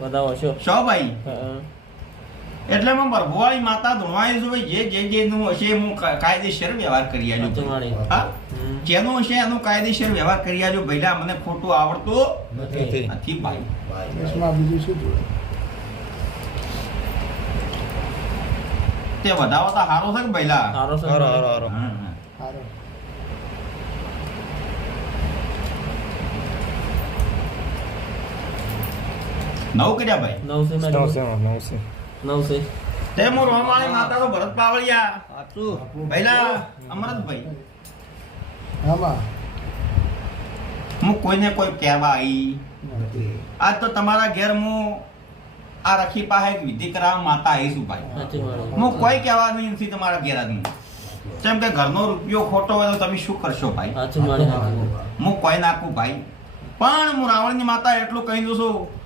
બતાવો છો શો ભાઈ એટલે માં ભરભુવાળી માતા ધૂણવાઈ છું ભાઈ જે નું હશે હું કાયદેસર વ્યવહાર કરી આજો હા જેનું હશે એનું કાયદેસર વ્યવહાર કરી આજો ભઈલા મને ખોટું આવડતું નથી ભાઈ એમાં બીજું શું જોડે તે વધાવો તો હારો છે કે ભઈલા સારો છે સારો નવ કર્યા ભાઈ 9 છે મેડમ 9 છે તે મો રોમાળી માતા તો ભરત પાવળિયા ભઈલા અમરતભાઈ આમાં હું કોઈને કોઈ કહેવા આવી આજ તો તમારા ઘેર હું આ રખી પાસે એક વિધિ કરાવવા માતા આવીશું ભાઈ હું કોઈ કહેવાનું નથી તમારા ઘેર આદમી કેમ કે ઘરનો રૂપિયો ખોટો હોય તો તમે શું કરશો ભાઈ હું કોઈ નાખું ભાઈ પણ હું રાવણની માતા એટલું કહી દઉં છું